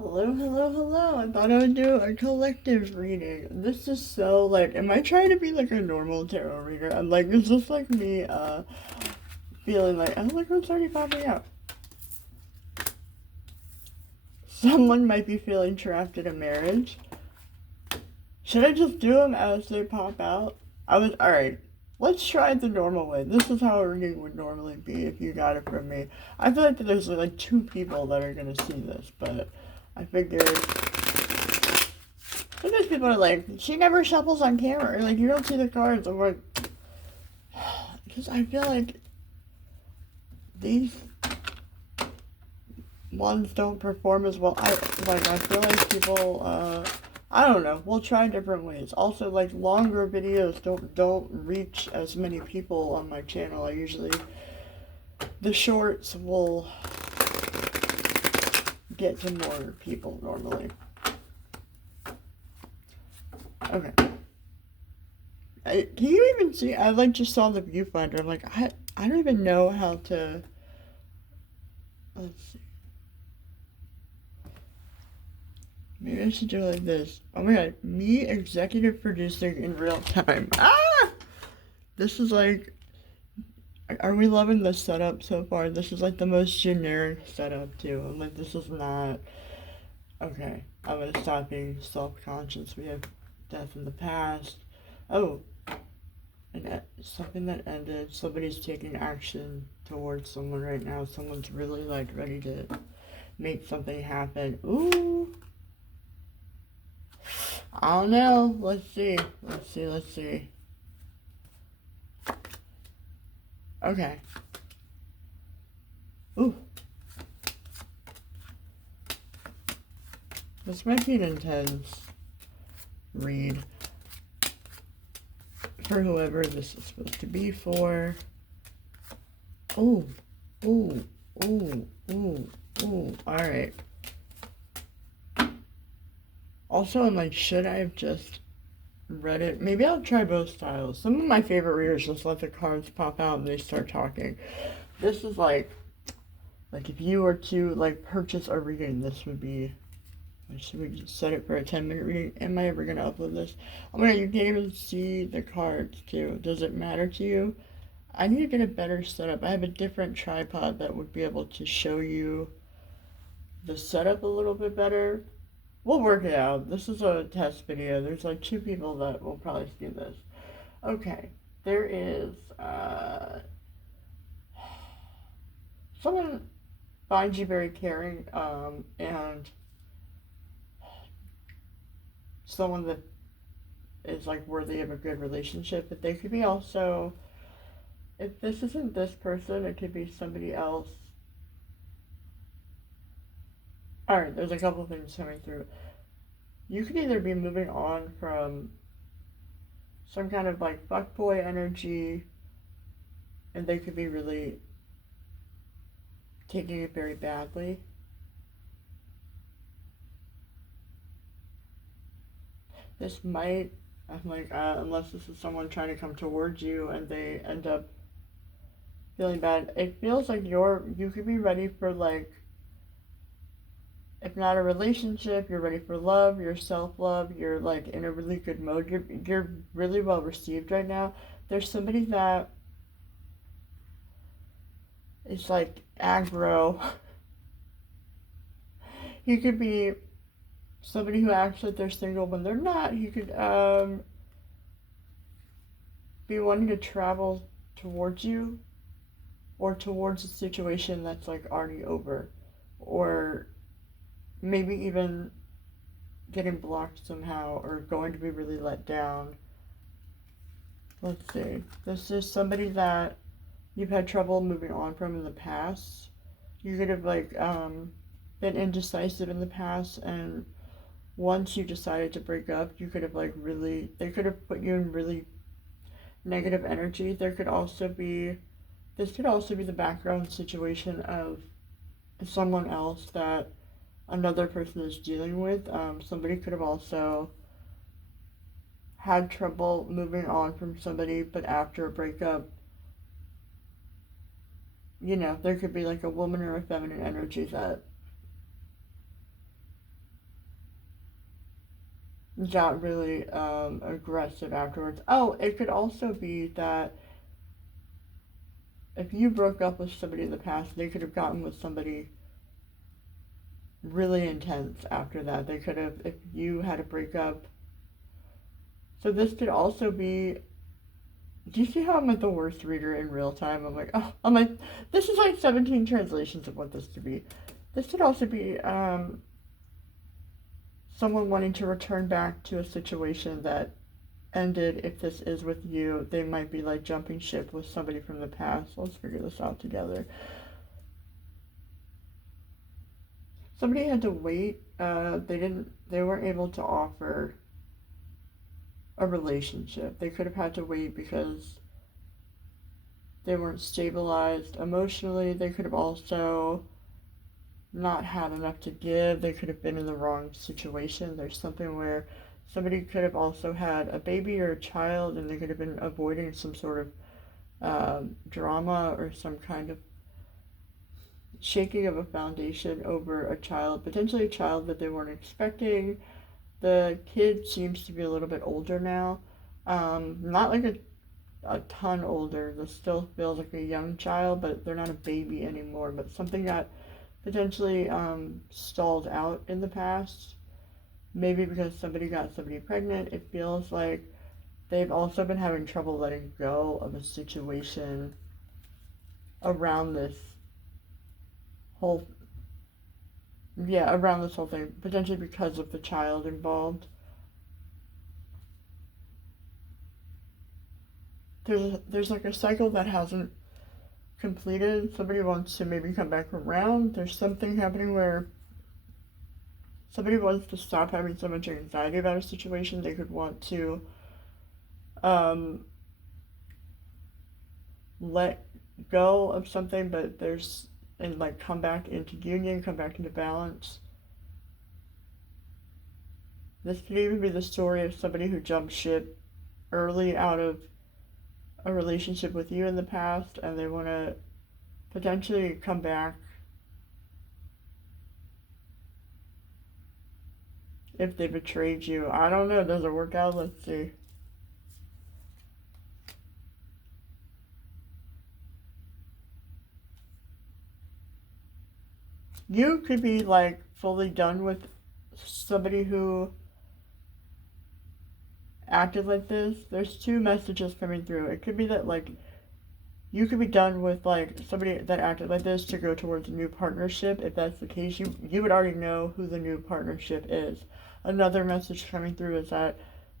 Hello, hello, hello. I thought I would do a collective reading. This is so like, am I trying to be like a normal tarot reader? I'm like, is this like me, feeling like, oh, look who's already popping out. Someone might be feeling trapped in a marriage. Should I just do them as they pop out? Alright, let's try it the normal way. This is how a reading would normally be if you got it from me. I feel like there's like two people that are gonna see this, but I figured sometimes people are like, she never shuffles on camera. Or like, you don't see the cards. I'm like, because I feel like these ones don't perform as well. I feel like people, I don't know. We'll try different ways. Also, like longer videos don't reach as many people on my channel. I usually the shorts will get to more people normally. Okay. Can you even see? I like just saw the viewfinder. I'm like, I don't even know how to. Let's see. Maybe I should do it like this. Oh my god, me executive producing in real time. Ah! This is like, are we loving this setup so far? This is like the most generic setup too. I'm like, this is not. Okay, I'm gonna stop being self-conscious. We have death in the past. Oh, something that ended. Somebody's taking action towards someone right now. Someone's really like ready to make something happen. Ooh. I don't know. Let's see. Let's see. Let's see. Okay. Ooh. This might be an intense read for whoever this is supposed to be for. Ooh. Ooh. Ooh. Ooh. Ooh. Alright. Also, I'm like, should I have just read it? Maybe I'll try both styles. Some of my favorite readers just let the cards pop out and they start talking. This is like if you were to like purchase a reading, this would be. Should we just set it for a 10-minute reading? Am I ever gonna upload this? Oh my god, you can't even see the cards too. Does it matter to you? I need to get a better setup. I have a different tripod that would be able to show you the setup a little bit better. We'll work it out. This is a test video. There's like two people that will probably see this. Okay, there is someone finds you very caring, and someone that is like worthy of a good relationship. But they could be also, if this isn't this person, it could be somebody else. All right, there's a couple of things coming through. You could either be moving on from some kind of like fuckboy energy, and they could be really taking it very badly. This might, I'm like, unless this is someone trying to come towards you and they end up feeling bad. It feels like you could be ready for like, if not a relationship, you're ready for love, you're self-love, you're like in a really good mode. You're really well received right now. There's somebody that is like aggro. You could be somebody who acts like they're single when they're not. You could be wanting to travel towards you or towards a situation that's like already over, or maybe even getting blocked somehow or going to be really let down. Let's see. This is somebody that you've had trouble moving on from in the past. You could have like been indecisive in the past, and once you decided to break up, you could have like really, they could have put you in really negative energy. This could also be the background situation of someone else that another person is dealing with. Somebody could have also had trouble moving on from somebody, but after a breakup, there could be like a woman or a feminine energy that got really aggressive afterwards. Oh, it could also be that if you broke up with somebody in the past, they could have gotten with somebody really intense after that. They could have, if you had a breakup. So this could also be. Do you see how I'm like the worst reader in real time? I'm like, oh, I'm like, this is like 17 translations of what this could be. This could also be someone wanting to return back to a situation that ended. If this is with you, they might be like jumping ship with somebody from the past. Let's figure this out together. Somebody had to wait. They weren't able to offer a relationship. They could have had to wait because they weren't stabilized emotionally. They could have also not had enough to give. They could have been in the wrong situation. There's something where somebody could have also had a baby or a child and they could have been avoiding some sort of drama or some kind of shaking of a foundation over a child, potentially a child that they weren't expecting. The kid seems to be a little bit older now. Not like a ton older. This still feels like a young child, but they're not a baby anymore. But something got potentially stalled out in the past. Maybe because somebody got somebody pregnant. It feels like they've also been having trouble letting go of a situation around this whole around this whole thing, potentially because of the child involved. There's like a cycle that hasn't completed. Somebody wants to maybe come back around. There's something happening where somebody wants to stop having so much anxiety about a situation. They could want to um, let go of something, but and like come back into union, come back into balance. This could even be the story of somebody who jumped ship early out of a relationship with you in the past and they want to potentially come back if they betrayed you. I don't know. Does it work out? Let's see. You could be like fully done with somebody who acted like this. There's two messages coming through. It could be that like you could be done with like somebody that acted like this to go towards a new partnership. If that's the case, you would already know who the new partnership is. Another message coming through is that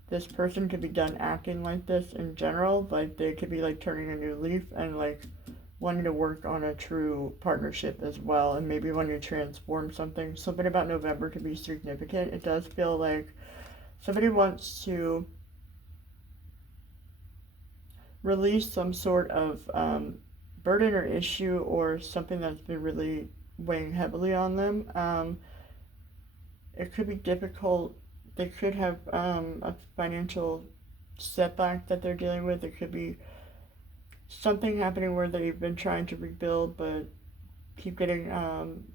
this person could be done acting like this in general. Like they could be like turning a new leaf and like wanting to work on a true partnership as well and maybe wanting to transform something. Something about November could be significant. It does feel like somebody wants to release some sort of burden or issue or something that's been really weighing heavily on them. It could be difficult. They could have a financial setback that they're dealing with. It could be something happening where they've been trying to rebuild but keep getting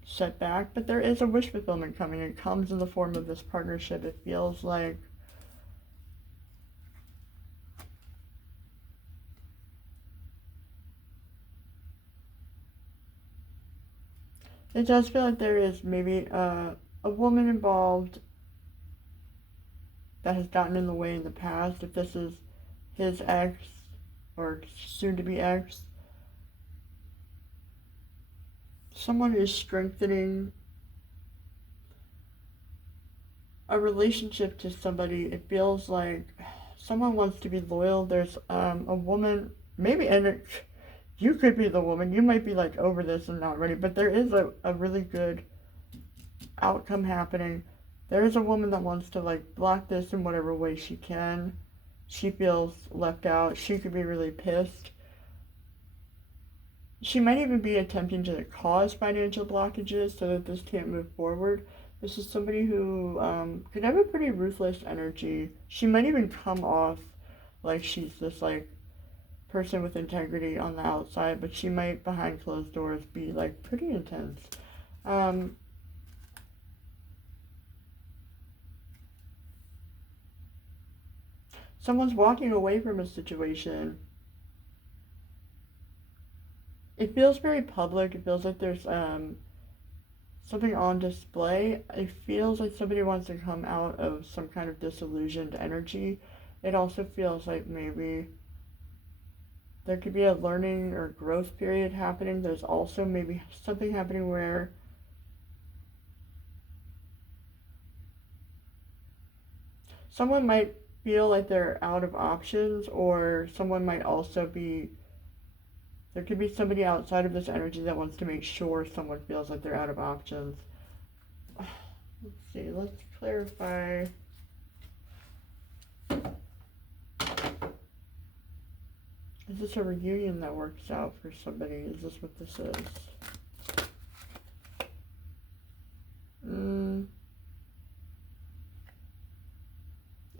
set back. But there is a wish fulfillment coming. It comes in the form of this partnership. It feels like it does feel like there is maybe a woman involved that has gotten in the way in the past. If this is his ex or soon to be ex, someone is strengthening a relationship to somebody. It feels like someone wants to be loyal. There's a woman, maybe, and you could be the woman. You might be like over this and not ready, but there is a really good outcome happening. There is a woman that wants to like block this in whatever way she can. She feels left out. She could be really pissed. She might even be attempting to cause financial blockages so that this can't move forward. This is somebody who could have a pretty ruthless energy. She might even come off like she's this like person with integrity on the outside, but she might behind closed doors be like pretty intense. Um, someone's walking away from a situation. It feels very public. It feels like there's something on display. It feels like somebody wants to come out of some kind of disillusioned energy. It also feels like maybe there could be a learning or growth period happening. There's also maybe something happening where someone might feel like they're out of options, or someone might also be, there could be somebody outside of this energy that wants to make sure someone feels like they're out of options. Let's see, let's clarify. Is this a reunion that works out for somebody? Is this what this is?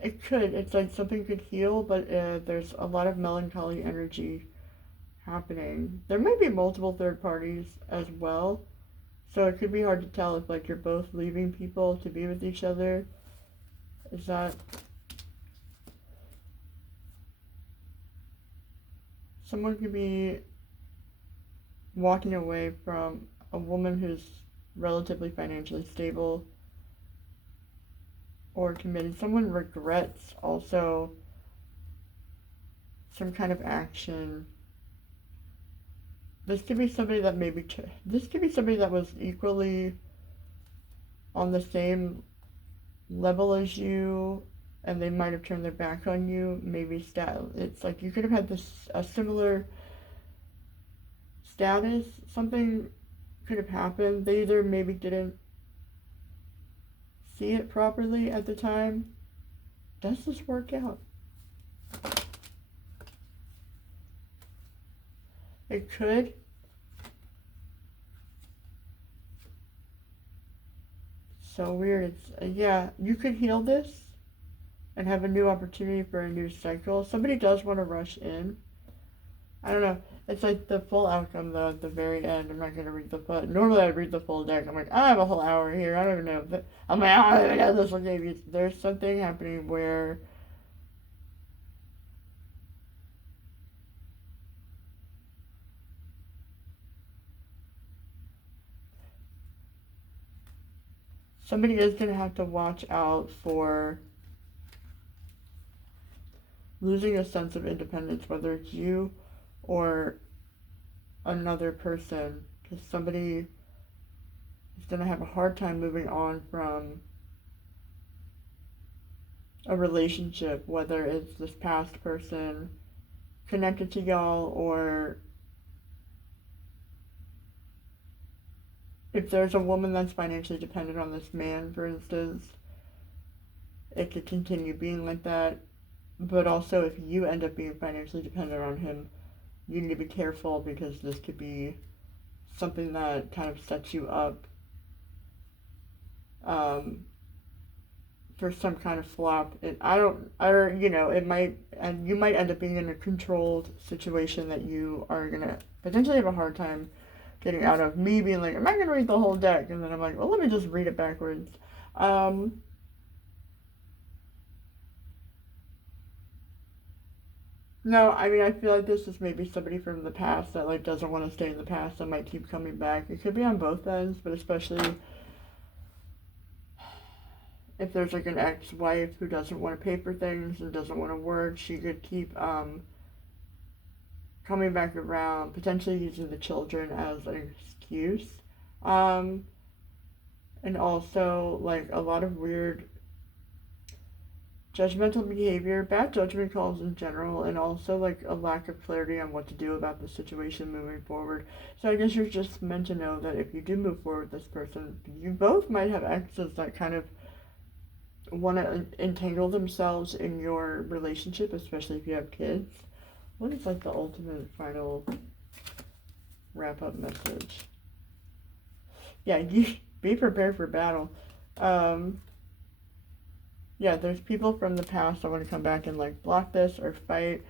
It could. It's like something could heal, but there's a lot of melancholy energy happening. There might be multiple third parties as well, so it could be hard to tell if like you're both leaving people to be with each other. Is that someone could be walking away from a woman who's relatively financially stable or committed. Someone regrets also some kind of action. This could be somebody that this could be somebody that was equally on the same level as you, and they might have turned their back on you. Maybe it's like you could have had a similar status. Something could have happened. They either maybe didn't see it properly at the time. Does this work out? It could. So weird. It's yeah, you could heal this and have a new opportunity for a new cycle. Somebody does want to rush in. I don't know. It's like the full outcome though at the very end. I'm not gonna read normally I'd read the full deck. I'm like, I have a whole hour here. I don't even know. I'm like, I don't even know this will give you. There's something happening where somebody is gonna have to watch out for losing a sense of independence, whether it's you or another person, because somebody is going to have a hard time moving on from a relationship, whether it's this past person connected to y'all, or if there's a woman that's financially dependent on this man, for instance, it could continue being like that. But also, if you end up being financially dependent on him, you need to be careful, because this could be something that kind of sets you up for some kind of flop. It might, and you might end up being in a controlled situation that you are gonna potentially have a hard time getting out of. Me being like, I'm not gonna read the whole deck, and then I'm like, well, let me just read it backwards. No, I mean, I feel like this is maybe somebody from the past that, like, doesn't want to stay in the past and might keep coming back. It could be on both ends, but especially if there's, like, an ex-wife who doesn't want to pay for things and doesn't want to work, she could keep, coming back around, potentially using the children as an excuse. And also, like, a lot of weird judgmental behavior, bad judgment calls in general, and also like a lack of clarity on what to do about the situation moving forward. So I guess you're just meant to know that if you do move forward with this person, you both might have exes that kind of want to entangle themselves in your relationship, especially if you have kids. What is like the ultimate final wrap up message? Yeah, you be prepared for battle. Yeah, there's people from the past that want to come back and like block this or fight.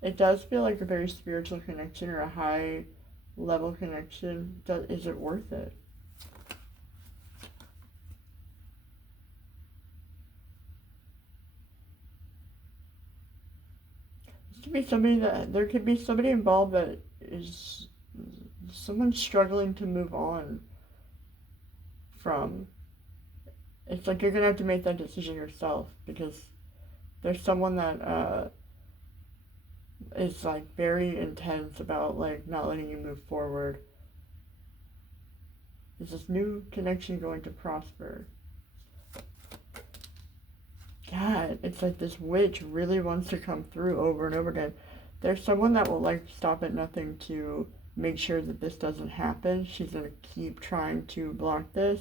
It does feel like a very spiritual connection or a high level connection. Is it worth it? could be somebody that, there could be somebody involved that is someone struggling to move on from. It's like you're gonna have to make that decision yourself because there's someone that is like very intense about like not letting you move forward. Is this new connection going to prosper? God, it's like this witch really wants to come through over and over again. There's someone that will like stop at nothing to make sure that this doesn't happen. She's gonna keep trying to block this.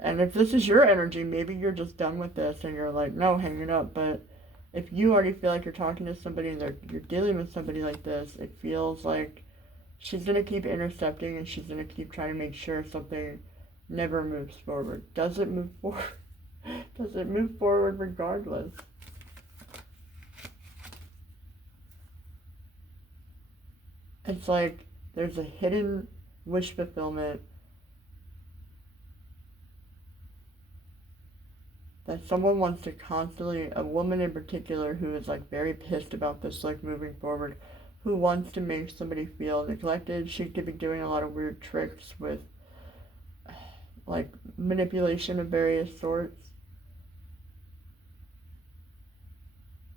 And if this is your energy, maybe you're just done with this and you're like, no, hang it up. But if you already feel like you're talking to somebody and you're dealing with somebody like this, it feels like she's going to keep intercepting and she's going to keep trying to make sure something never moves forward. Does it move forward? Does it move forward regardless? It's like there's a hidden wish fulfillment that someone wants to constantly, a woman in particular who is like very pissed about this, like moving forward, who wants to make somebody feel neglected. She could be doing a lot of weird tricks with like manipulation of various sorts.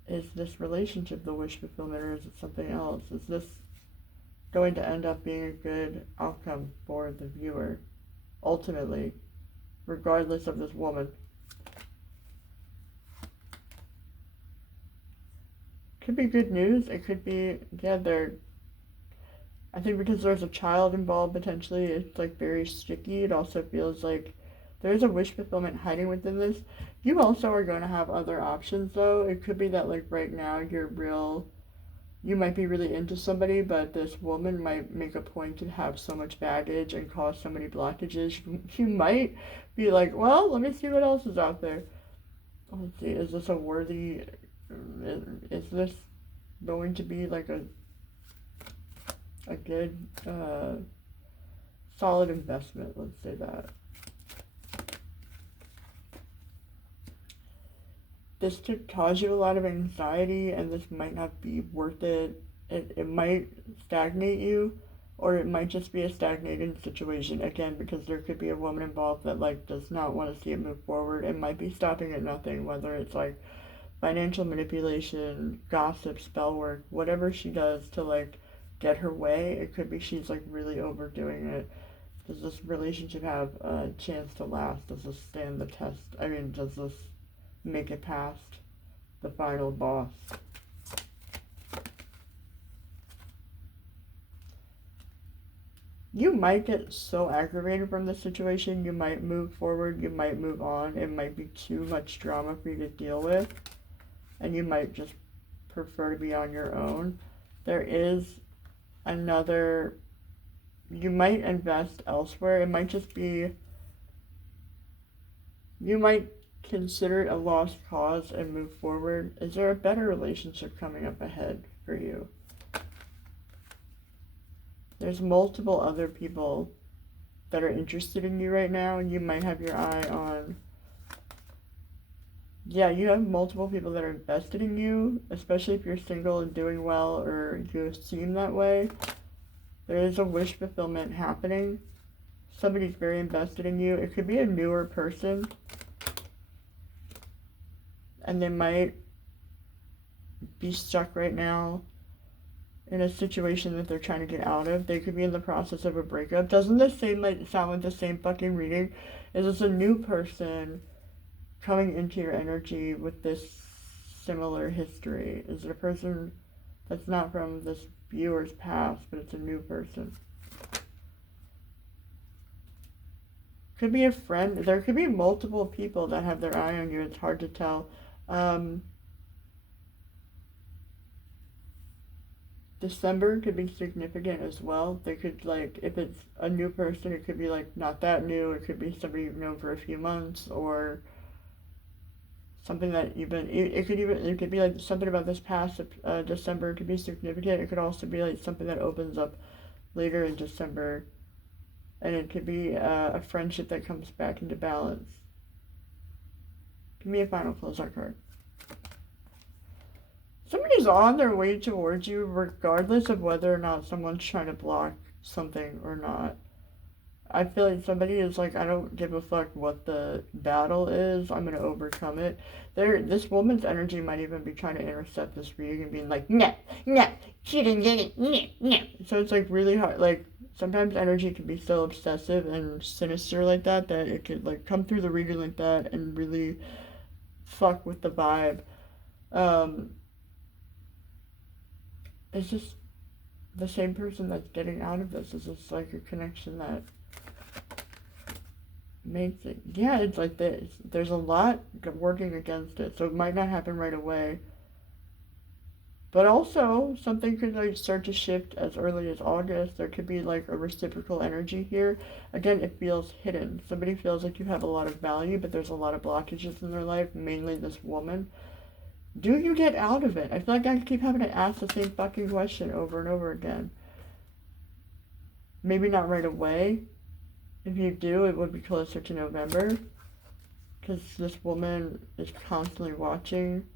Is this relationship the wish fulfillment, or is it something else? Is this going to end up being a good outcome for the viewer, ultimately, regardless of this woman? Could be good news. It could be, yeah, I think because there's a child involved potentially, it's like very sticky. It also feels like there's a wish fulfillment hiding within this. You also are going to have other options though. It could be that like right now you might be really into somebody, but this woman might make a point to have so much baggage and cause so many blockages. You might be like, well, let me see what else is out there. Let's see, is this a worthy, is this going to be like a good, solid investment, let's say that. This could cause you a lot of anxiety, and this might not be worth it. It might stagnate you, or it might just be a stagnating situation, again, because there could be a woman involved that, like, does not want to see it move forward. It might be stopping at nothing, whether it's, like, financial manipulation, gossip, spell work, whatever she does to, like, get her way. It could be she's, like, really overdoing it. Does this relationship have a chance to last? Does this stand the test? I mean, does this make it past the final boss? You might get so aggravated from this situation, you might move forward, you might move on. It might be too much drama for you to deal with, and you might just prefer to be on your own. There is another, you might invest elsewhere. It might just be, you might consider it a lost cause and move forward. Is there a better relationship coming up ahead for you? There's multiple other people that are interested in you right now, and you might have your eye on, yeah, you have multiple people that are invested in you, especially if you're single and doing well, or you seem that way. There is a wish fulfillment happening. Somebody's very invested in you. It could be a newer person, and they might be stuck right now in a situation that they're trying to get out of. They could be in the process of a breakup. Doesn't this sound like the same fucking reading? Is this a new person coming into your energy with this similar history? Is it a person that's not from this viewer's past, but it's a new person? Could be a friend. There could be multiple people that have their eye on you. It's hard to tell. December could be significant as well. They could, like, if it's a new person, it could be like not that new. It could be somebody you've known for a few months, or something that you've been, it could be like something about this past December could be significant. It could also be like something that opens up later in December, and it could be a friendship that comes back into balance. Give me a final closeout card. Somebody's on their way towards you regardless of whether or not someone's trying to block something or not. I feel like somebody is like, I don't give a fuck what the battle is, I'm gonna overcome it. This woman's energy might even be trying to intercept this reading and being like, no, no, she didn't get it, no, no. So it's like really hard, like, sometimes energy can be so obsessive and sinister like that, that it could like come through the reading like that and really fuck with the vibe. Um, it's just the same person that's getting out of this is just like a connection that makes it. Yeah, it's like this. There's a lot working against it, so it might not happen right away. But also, something could like start to shift as early as August. There could be like a reciprocal energy here. Again, it feels hidden. Somebody feels like you have a lot of value, but there's a lot of blockages in their life, mainly this woman. Do you get out of it? I feel like I keep having to ask the same fucking question over and over again. Maybe not right away. If you do, it would be closer to November. Because this woman is constantly watching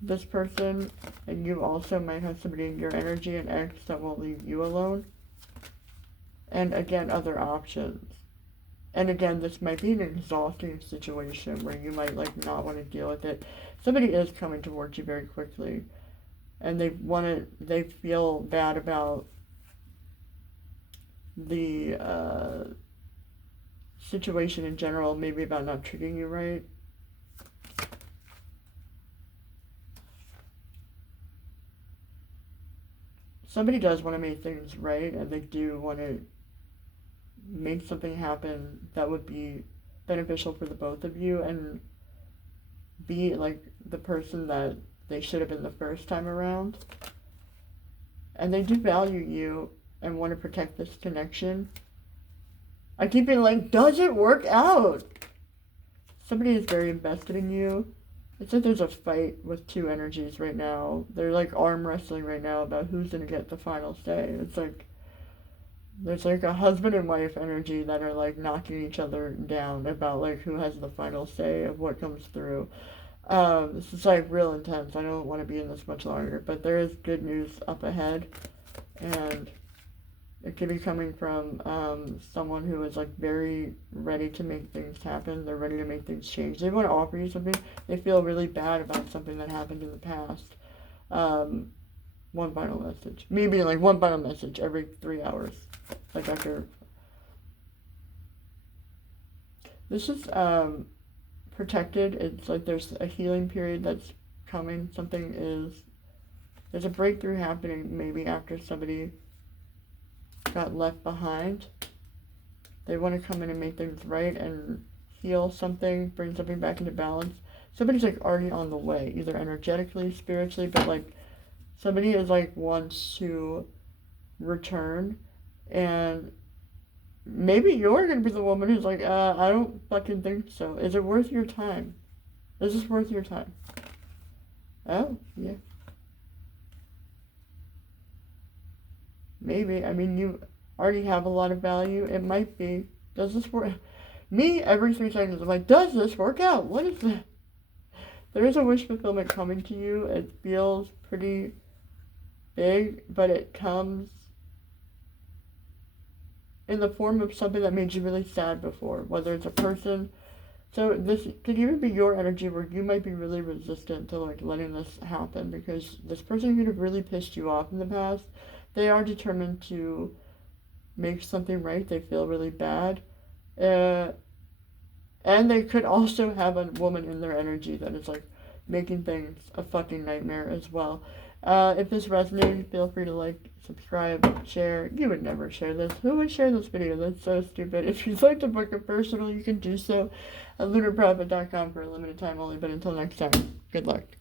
this person, and you also might have somebody in your energy, an ex, that won't leave you alone. And again, other options. And again, this might be an exhausting situation where you might like not want to deal with it. Somebody is coming towards you very quickly, and they feel bad about the situation in general, maybe about not treating you right. Somebody does want to make things right, and they do want to make something happen that would be beneficial for the both of you and be like the person that they should have been the first time around. And they do value you and want to protect this connection. I keep being like, does it work out? Somebody is very invested in you. It's like there's a fight with two energies right now. They're like arm wrestling right now about who's going to get the final say. It's like there's like a husband and wife energy that are like knocking each other down about like who has the final say of what comes through. This is like real intense. I don't want to be in this much longer, but there is good news up ahead, and it could be coming from someone who is like very ready to make things happen. They're ready to make things change. They want to offer you something. They feel really bad about something that happened in the past. One final message. Maybe like one final message every 3 hours. Like after. This is protected. It's like there's a healing period that's coming. There's a breakthrough happening maybe after somebody got left behind. They want to come in and make things right and heal something, bring something back into balance. Somebody's like already on the way, either energetically, spiritually, but like somebody is like wants to return, and maybe you're gonna be the woman who's like, I don't fucking think so. Is it worth your time? Is this worth your time? Oh, yeah. Maybe. I mean, you already have a lot of value. It might be. Does this work? Me, every 3 seconds, I'm like, does this work out? What is that? There is a wish fulfillment coming to you. It feels pretty big, but it comes in the form of something that made you really sad before, whether it's a person. So this could even be your energy where you might be really resistant to like letting this happen, because this person could have really pissed you off in the past. They are determined to make something right. They feel really bad. And they could also have a woman in their energy that is like making things a fucking nightmare as well. If this resonated, feel free to like, subscribe, share. You would never share this. Who would share this video? That's so stupid. If you'd like to book a personal, you can do so at lunarprofit.com for a limited time only. But until next time, good luck.